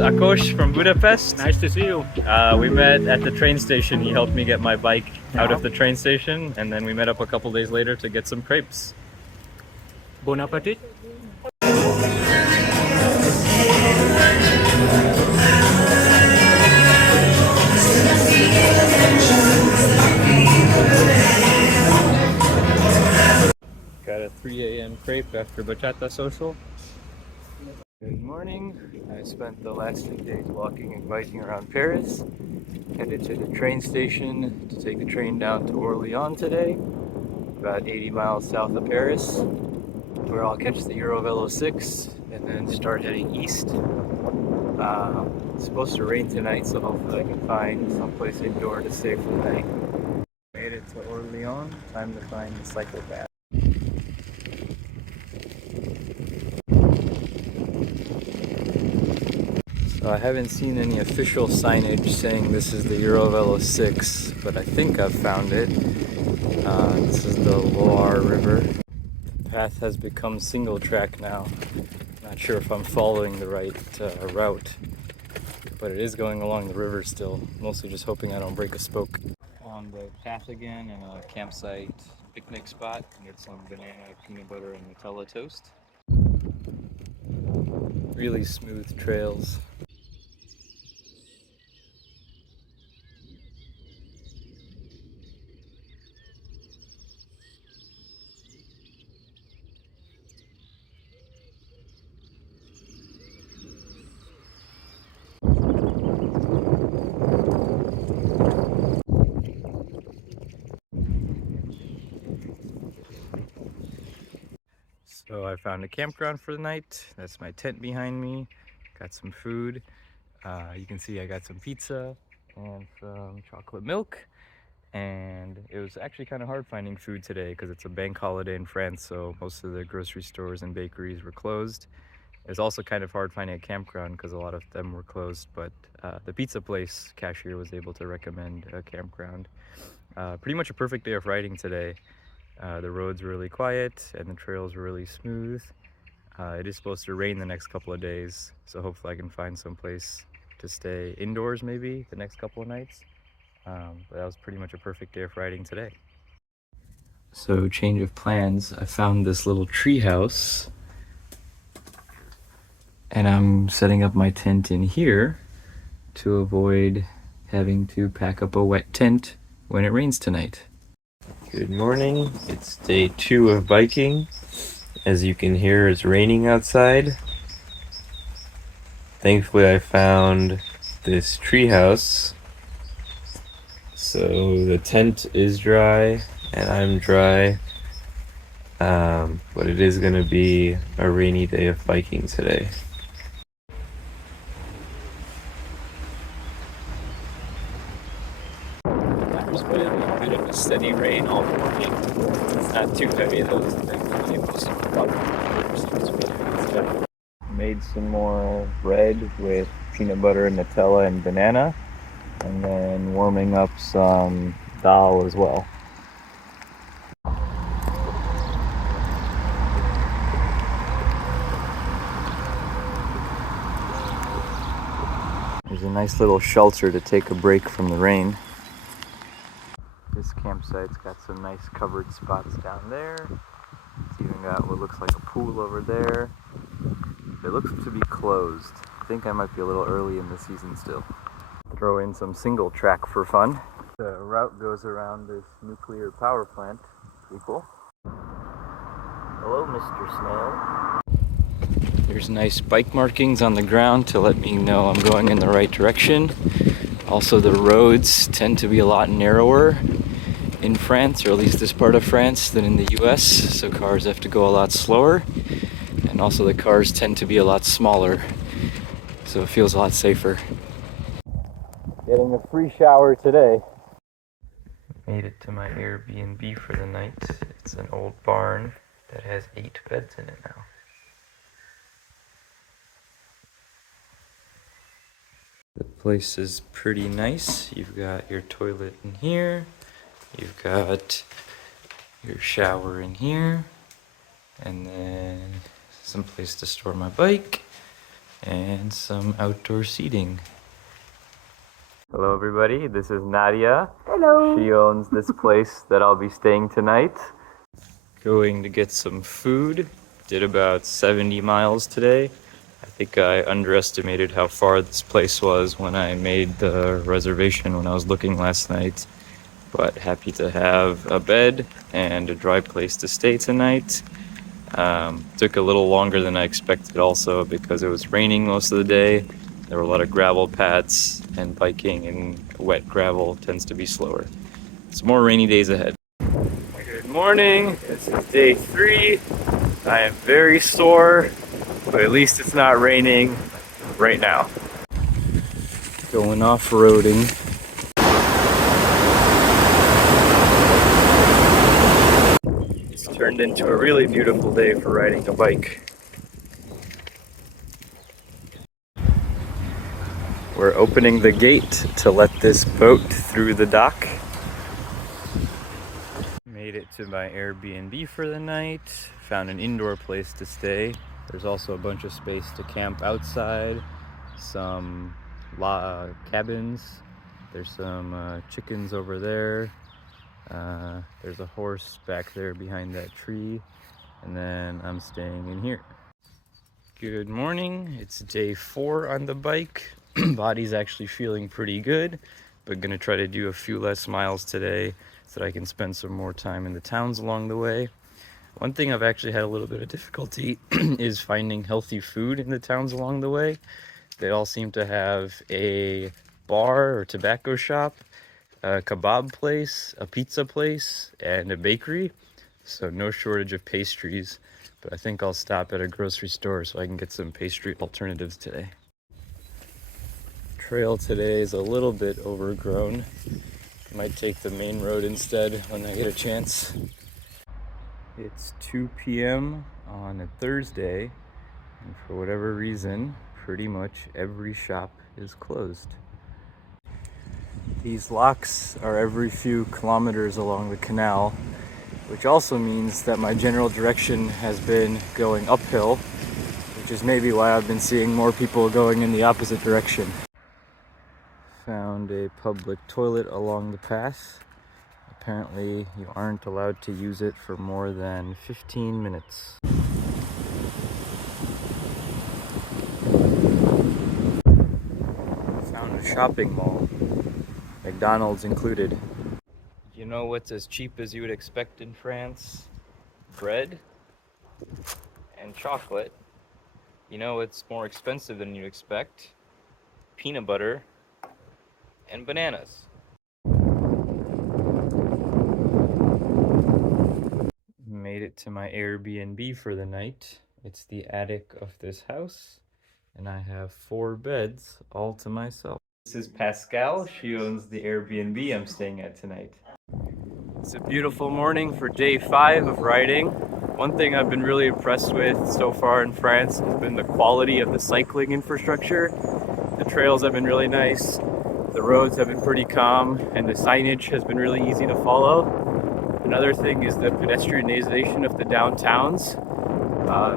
Akos from Budapest. Nice to see you. We met at the train station. He helped me get my bike out of the train station, and then we met up a couple days later to get some crepes. Bon appetit. Got a 3 a.m. crepe after bachata social. Good morning. I spent the last 2 days walking and biking around Paris. Headed to the train station to take the train down to Orléans today, about 80 miles south of Paris, where I'll catch the Eurovelo 6 and then start heading east. It's supposed to rain tonight, so hopefully I can find someplace indoor to stay for the night. Made it to Orléans. Time to find the cycle path. So I haven't seen any official signage saying this is the Eurovelo 6, but I think I've found it. This is the Loire River. The path has become single track now. Not sure if I'm following the right route, but it is going along the river still. Mostly just hoping I don't break a spoke. On the path again in a campsite picnic spot. Get some banana, peanut butter, and Nutella toast. Really smooth trails. So I found a campground for the night. That's my tent behind me. Got some food. You can see I got some pizza and some chocolate milk. And it was actually kind of hard finding food today because it's a bank holiday in France, so most of the grocery stores and bakeries were closed. It was also kind of hard finding a campground because a lot of them were closed, but the pizza place cashier was able to recommend a campground. Pretty much a perfect day of riding today. The roads were really quiet and the trails were really smooth. It is supposed to rain the next couple of days, so hopefully I can find some place to stay indoors maybe the next couple of nights. But that was pretty much a perfect day of riding today. So change of plans, I found this little tree house and I'm setting up my tent in here to avoid having to pack up a wet tent when it rains tonight. Good morning, it's day 2 of biking. As you can hear, it's raining outside. Thankfully I found this tree house. So the tent is dry and I'm dry, but it is going to be a rainy day of biking today. There's been a bit of a steady rain all morning. It's not too heavy though. Made some more bread with peanut butter and Nutella and banana. And then warming up some dal as well. There's a nice little shelter to take a break from the rain. This campsite's got some nice covered spots down there. It's even got what looks like a pool over there. It looks to be closed. I think I might be a little early in the season still. Throw in some single track for fun. The route goes around this nuclear power plant. Pretty cool. Hello, Mr. Snail. There's nice bike markings on the ground to let me know I'm going in the right direction. Also, the roads tend to be a lot narrower in France, or at least this part of France, than in the US, so cars have to go a lot slower. And also the cars tend to be a lot smaller, so it feels a lot safer. Getting a free shower today. Made it to my Airbnb for the night. It's an old barn that has 8 beds in it now. The place is pretty nice. You've got your toilet in here. You've got your shower in here. And then some place to store my bike. and some outdoor seating. Hello everybody, this is Nadia. Hello. She owns this place that I'll be staying tonight. Going to get some food. Did about 70 miles today. I think I underestimated how far this place was when I made the reservation when I was looking last night. But happy to have a bed and a dry place to stay tonight. Took a little longer than I expected also because it was raining most of the day. There were a lot of gravel paths, and biking in wet gravel tends to be slower. Some more rainy days ahead. Good morning, this is day 3. I am very sore, but at least it's not raining right now. Going off-roading. It's turned into a really beautiful day for riding a bike. We're opening the gate to let this boat through the dock. Made it to my Airbnb for the night. Found an indoor place to stay. There's also a bunch of space to camp outside. Some cabins. There's some chickens over there. There's a horse back there behind that tree. And then I'm staying in here. Good morning. It's day 4 on the bike. Body's actually feeling pretty good, but gonna try to do a few less miles today so that I can spend some more time in the towns along the way. One thing I've actually had a little bit of difficulty is finding healthy food in the towns along the way. They all seem to have a bar or tobacco shop, a kebab place, a pizza place, and a bakery. So no shortage of pastries, but I think I'll stop at a grocery store so I can get some pastry alternatives today. Trail today is a little bit overgrown. Might take the main road instead when I get a chance. It's 2 p.m. on a Thursday, and for whatever reason, pretty much every shop is closed. These locks are every few kilometers along the canal, which also means that my general direction has been going uphill, which is maybe why I've been seeing more people going in the opposite direction. Found a public toilet along the path. Apparently you aren't allowed to use it for more than 15 minutes. Found a shopping mall, McDonald's included. You know what's as cheap as you would expect in France? Bread and chocolate. You know what's more expensive than you expect? Peanut butter and bananas. Made it to my Airbnb for the night. It's the attic of this house, and I have 4 beds all to myself. This is Pascal. She owns the Airbnb I'm staying at tonight. It's a beautiful morning for day 5 of riding. One thing I've been really impressed with so far in France has been the quality of the cycling infrastructure. The trails have been really nice. The roads have been pretty calm, and the signage has been really easy to follow. Another thing is the pedestrianization of the downtowns.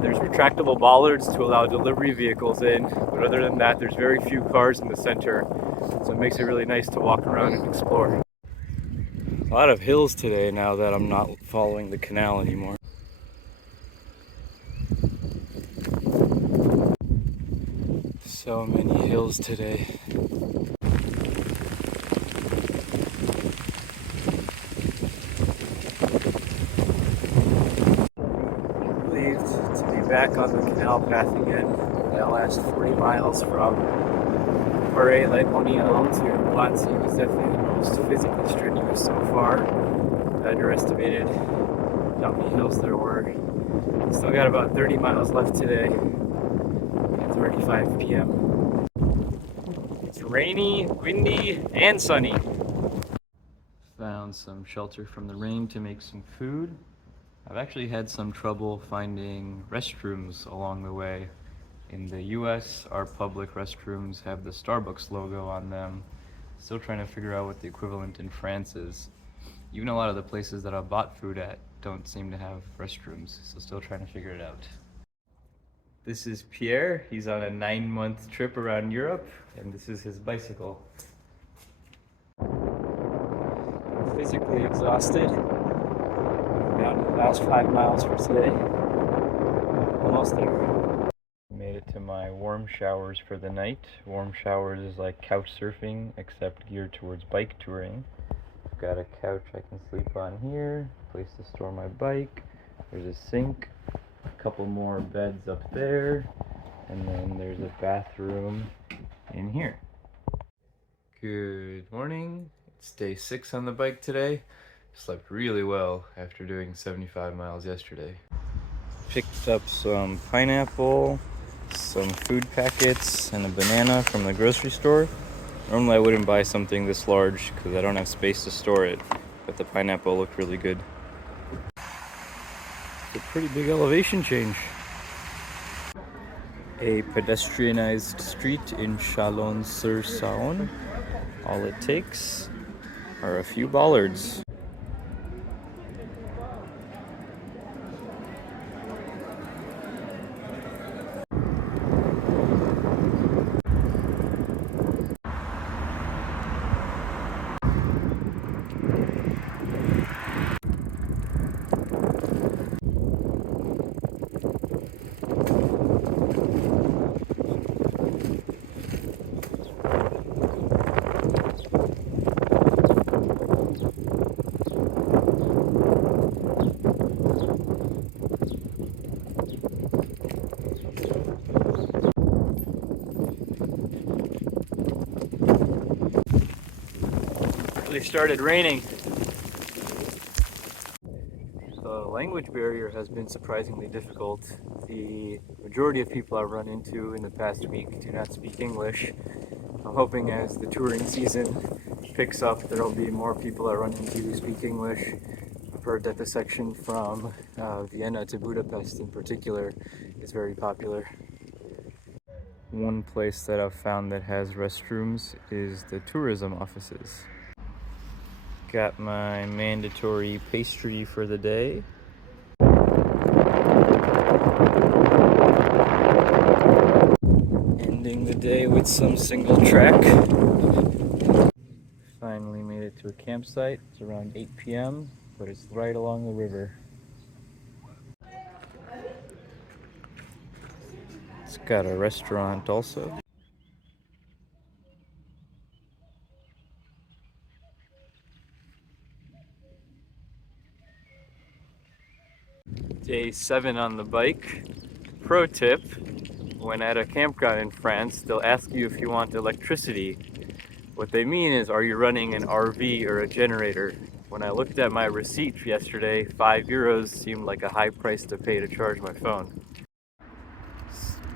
There's retractable bollards to allow delivery vehicles in, but other than that, there's very few cars in the center, so it makes it really nice to walk around and explore. A lot of hills today now that I'm not following the canal anymore. So many hills today. Back on the canal path again. That last 40 miles from Paray-le-Monial to Plassy was definitely the most physically strenuous so far. I underestimated how many hills there were. Still got about 30 miles left today at 3:05 p.m. It's rainy, windy, and sunny. Found some shelter from the rain to make some food. I've actually had some trouble finding restrooms along the way. In the US, our public restrooms have the Starbucks logo on them. Still trying to figure out what the equivalent in France is. Even a lot of the places that I bought food at don't seem to have restrooms, so still trying to figure it out. This is Pierre. He's on a 9-month trip around Europe, and this is his bicycle. I'm physically exhausted. Down to the last 5 miles for today. Almost there. Made it to my warm showers for the night. Warm showers is like couch surfing, except geared towards bike touring. I've got a couch I can sleep on here, place to store my bike. There's a sink, a couple more beds up there, and then there's a bathroom in here. Good morning. It's day 6 on the bike today. Slept really well after doing 75 miles yesterday. Picked up some pineapple, some food packets, and a banana from the grocery store. Normally I wouldn't buy something this large because I don't have space to store it, but the pineapple looked really good. It's a pretty big elevation change. A pedestrianized street in Chalon-sur-Saône. All it takes are a few bollards. It started raining. The language barrier has been surprisingly difficult. The majority of people I've run into in the past week do not speak English. I'm hoping as the touring season picks up, there'll be more people I run into who speak English. I've heard that the section from Vienna to Budapest in particular is very popular. One place that I've found that has restrooms is the tourism offices. Got my mandatory pastry for the day. Ending the day with some single track. Finally made it to a campsite. It's around 8 p.m., but it's right along the river. It's got a restaurant also. Day 7 on the bike. Pro tip, when at a campground in France, they'll ask you if you want electricity. What they mean is, are you running an RV or a generator? When I looked at my receipt yesterday, €5 seemed like a high price to pay to charge my phone.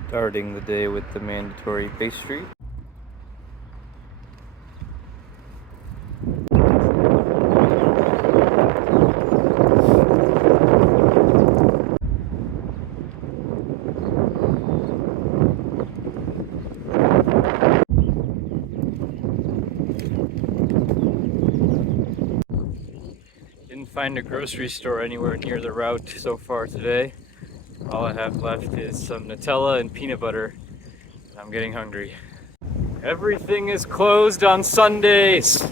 Starting the day with the mandatory pastry. Find a grocery store anywhere near the route so far today. All I have left is some Nutella and peanut butter. I'm getting hungry. Everything is closed on Sundays.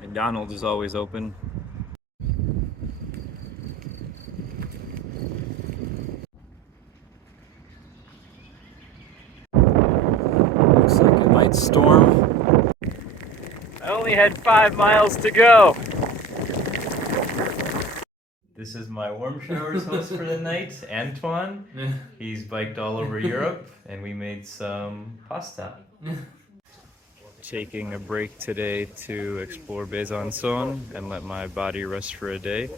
McDonald's is always open. Looks like it might storm. I only had 5 miles to go. This is my warm showers host for the night, Antoine. He's biked all over Europe, and we made some pasta. Taking a break today to explore Besancon and let my body rest for a day.